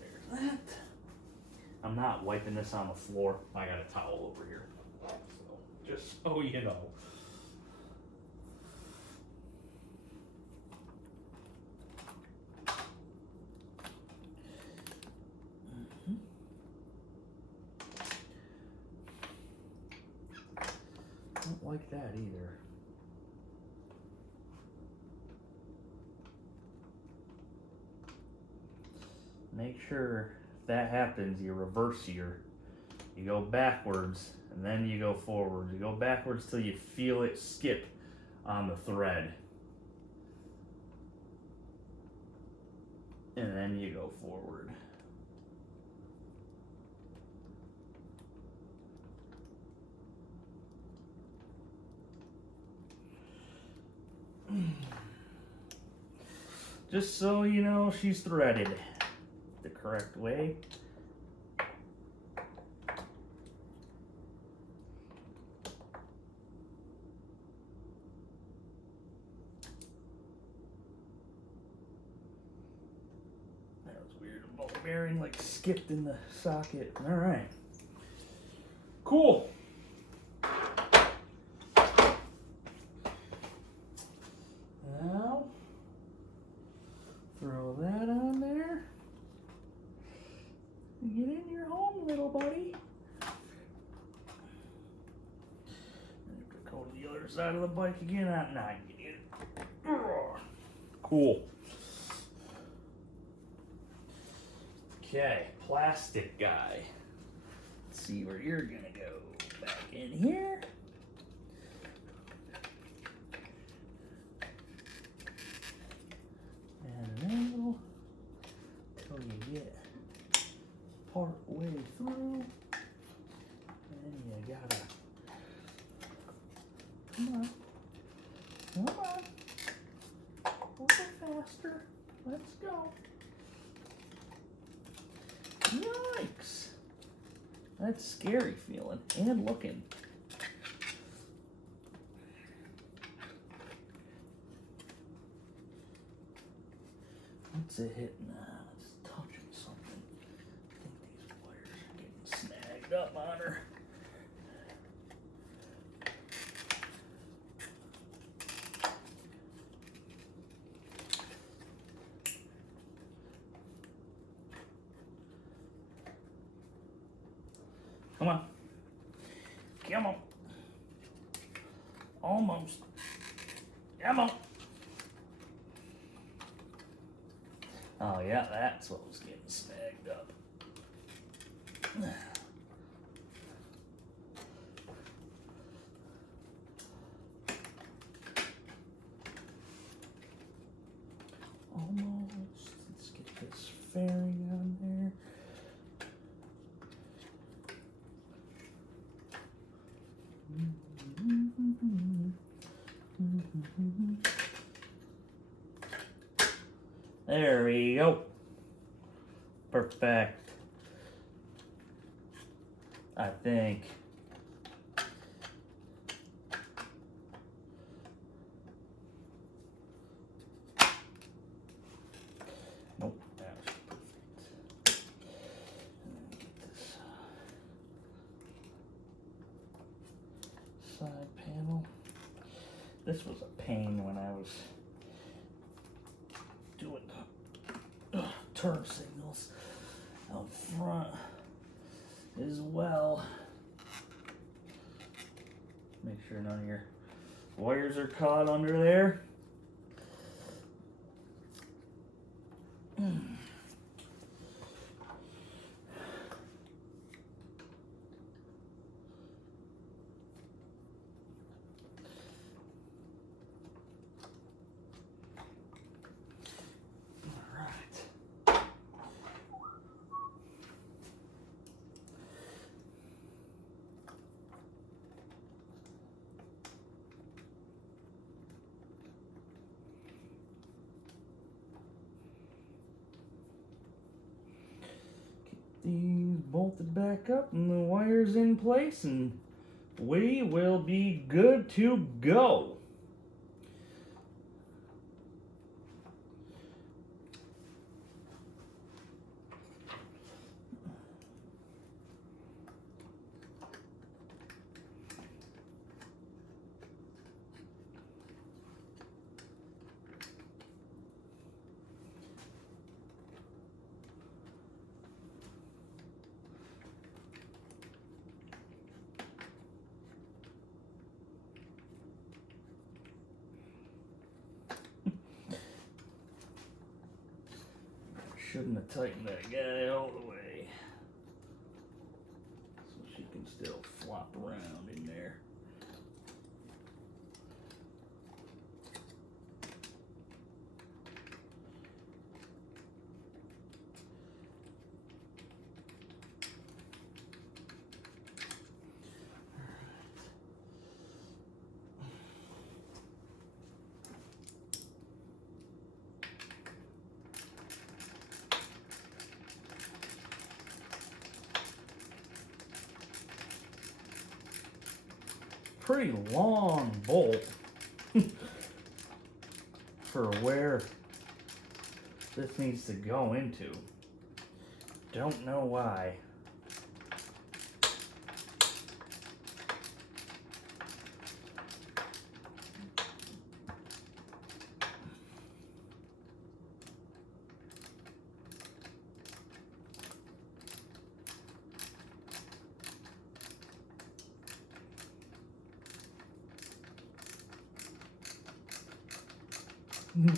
There's that. I'm not wiping this on the floor. I got a towel over here. So, just so you know. Don't like that either. Make sure if that happens, you reverse here. You go backwards and then you go forwards. You go backwards till you feel it skip on the thread. And then you go forward. Just so you know, she's threaded the correct way. ball bearing like skipped in the socket. All right. Cool. Now, throw that on there. Get in your home, little buddy. I have to go to the other side of the bike again. Now you get in. Cool. Okay, plastic guy. Let's see where you're gonna go. Back in here. And an angle till you get part way through. And you gotta, come on, a little faster, let's go. Yikes, that's scary feeling and looking. What's it hitting? It's touching something. I think these wires are getting snagged up on her. Come on. Come on. Almost. Come on. Oh yeah, that's what was getting snagged up. Almost. Let's get this fairing on there. There we go. Perfect. I think. Nope, that was perfect. Get this side panel. This was a pain when I was doing the turn signals out front as well. Make sure none of your wires are caught under there. These bolted back up and the wires in place, and we will be good to go. Shouldn't have tightened that guy all the way, so she can still flop around in there. Pretty long bolt for where this needs to go into. Don't know why.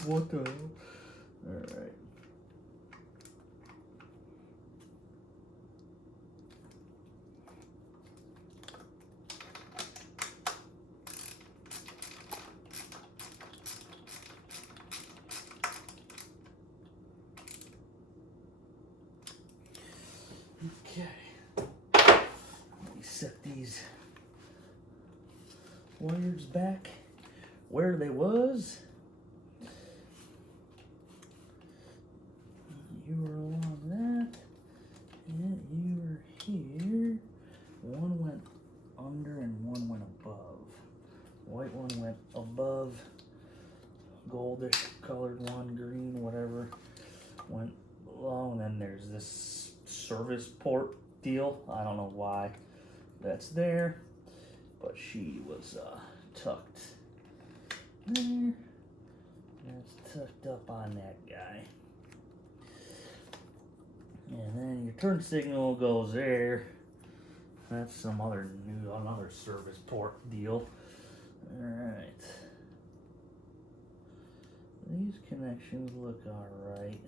What the hell? Alright. Okay. Let me set these wires back where they was. You were along that, and you were here. One went under and one went above. White one went above, goldish colored one, green, whatever, went below, and then there's this service port deal. I don't know why that's there, but she was tucked there. That's tucked up on that guy. And then your turn signal goes there. That's some other another service port deal. Alright. These connections look alright.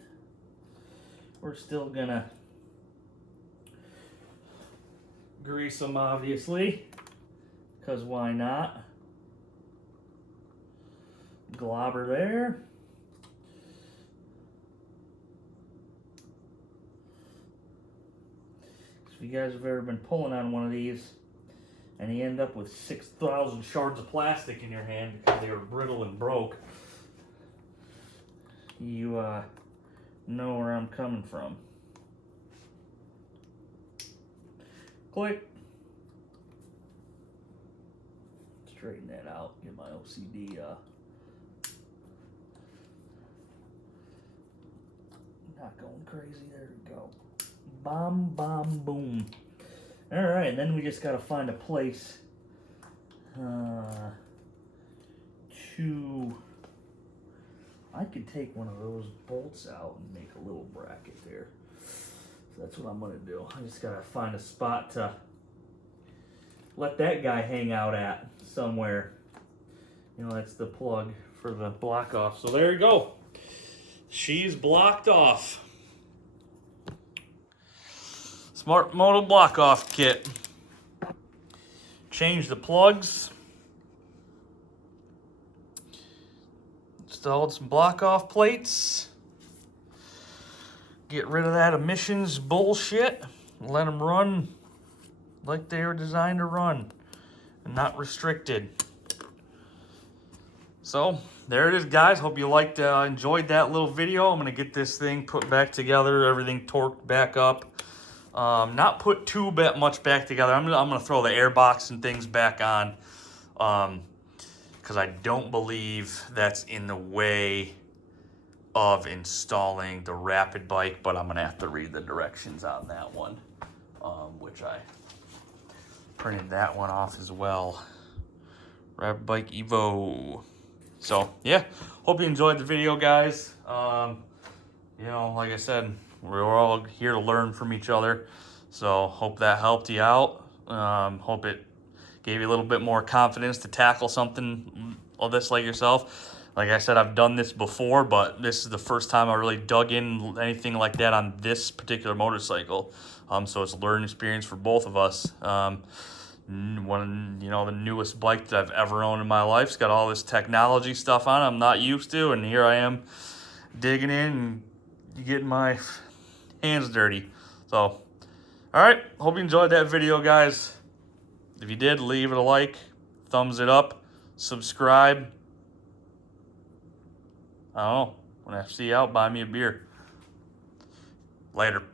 We're still gonna grease them, obviously, because why not? Globber there. If you guys have ever been pulling on one of these and you end up with 6,000 shards of plastic in your hand because they were brittle and broke, you know where I'm coming from. Click. Straighten that out, get my OCD not going crazy. There we go. Bam, bam, boom. All right, then we just got to find a place to... I could take one of those bolts out and make a little bracket there. So that's what I'm going to do. I just got to find a spot to let that guy hang out at somewhere. You know, that's the plug for the block off. So there you go. She's blocked off. Smartmoto block off kit. Change the plugs. Installed some block off plates. Get rid of that emissions bullshit. Let them run like they were designed to run and not restricted. So there it is, guys. Hope you enjoyed that little video. I'm gonna get this thing put back together, everything torqued back up. Not put too much back together. I'm gonna throw the airbox and things back on, because I don't believe that's in the way of installing the rapid bike, but I'm gonna have to read the directions on that one, which I printed that one off as well. Rapid bike Evo. So yeah, hope you enjoyed the video, guys. You know, like I said, we're all here to learn from each other. So hope that helped you out. Hope it gave you a little bit more confidence to tackle something of this like yourself. Like I said, I've done this before, but this is the first time I really dug in anything like that on this particular motorcycle. So it's a learning experience for both of us. The newest bike that I've ever owned in my life. It's got all this technology stuff on it I'm not used to, and here I am digging in and getting my hands dirty. So, all right, hope you enjoyed that video, guys. If you did, leave it a like, thumbs it up, subscribe. I don't know, when I see you out, buy me a beer. Later.